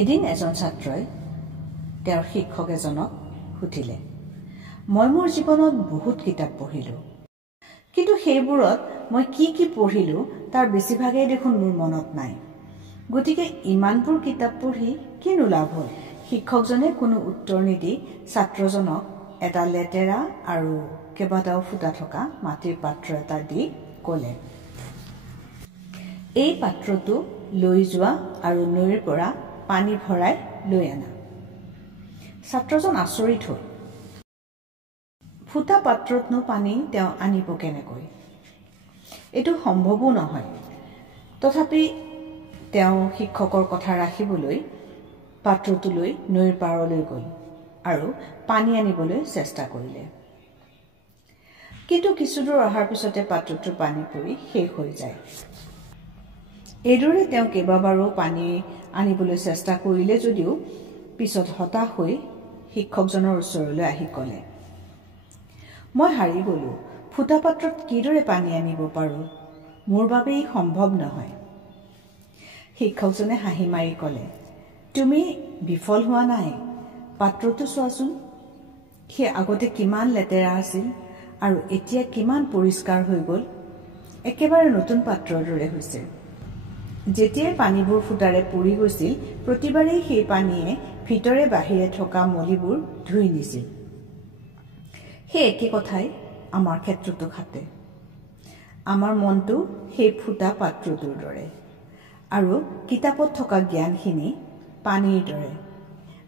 এদিন এজন ছাত্ৰই তেওঁৰ শিক্ষক এজনক সুধিলে, মই মোৰ জীৱনত বহুত কিতাপ পঢ়িলোঁ, কিন্তু সেইবোৰত মই কি পঢ়িলোঁ তাৰ বেছিভাগেই দেখোন মোৰ মনত নাই। গতিকে ইমানবোৰ কিতাপ পঢ়ি কিনো লাভ হ'ল? শিক্ষকজনে কোনো উত্তৰ নিদি ছাত্ৰজনক এটা লেতেৰা আৰু কেইবাটাও ফুটা থকা মাটিৰ পাত্ৰ এটা দি ক'লে, এই পাত্ৰটো লৈ যোৱা আৰু নৈৰ পৰা পানী ভৰাই লৈ আনা। ছাত্ৰজন আচৰিত হ'ল। ফুটা পাত্ৰতনো পানী তেওঁ আনিব কেনেকৈ? এইটো সম্ভৱো নহয়। তথাপি তেওঁ শিক্ষকৰ কথা ৰাখিবলৈ পাত্ৰটো লৈ নৈৰ পাৰলৈ গ'ল আৰু পানী আনিবলৈ চেষ্টা কৰিলে। কিন্তু কিছুদূৰ অহাৰ পিছতে পাত্ৰটোৰ পানী পৰি শেষ হৈ যায়। এইদৰে তেওঁ কেইবাবাৰো পানী আনিবলৈ চেষ্টা কৰিলে যদিও পিছত হতাশ হৈ শিক্ষকজনৰ ওচৰলৈ আহি ক'লে, মই হাৰি গ'লোঁ। ফুটা পাত্ৰত কিদৰে পানী আনিব পাৰোঁ? মোৰ বাবে ই সম্ভৱ নহয়। শিক্ষকজনে হাঁহি মাৰি ক'লে, তুমি বিফল হোৱা নাই। পাত্ৰটো চোৱাচোন, সি আগতে কিমান লেতেৰা আছিল আৰু এতিয়া কিমান পৰিষ্কাৰ হৈ গ'ল। একেবাৰে নতুন পাত্ৰৰ দৰে হৈছে। যেতিয়াই পানীবোৰ ফুটাৰে পৰি গৈছিল, প্ৰতিবাৰেই সেই পানীয়ে ভিতৰে বাহিৰে থকা মলিবোৰ ধুই নিছিল। সেই একে কথাই আমাৰ ক্ষেত্ৰতো খাটে। আমাৰ মনটো সেই ফুটা পাত্ৰটোৰ দৰে আৰু কিতাপত থকা জ্ঞানখিনি পানীৰ দৰে।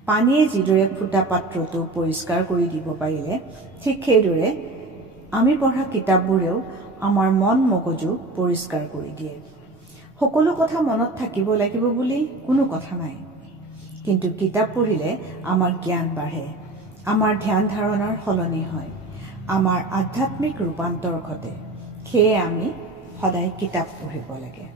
পানীয়ে যিদৰে ফুটা পাত্ৰটো পৰিষ্কাৰ কৰি দিব পাৰিলে, ঠিক সেইদৰে আমি পঢ়া কিতাপবোৰেও আমাৰ মন মগজু পৰিষ্কাৰ কৰি দিয়ে। সকলো কথা মনত থাকিব লাগিব বুলি কোনো কথা নাই, কিন্তু কিতাপ পঢ়িলে আমাৰ জ্ঞান বাঢ়ে, আমাৰ ধ্যান ধাৰণাৰ সলনি হয়, আমাৰ আধ্যাত্মিক ৰূপান্তৰ ঘটে। সেয়ে আমি সদায় কিতাপ পঢ়িব লাগে।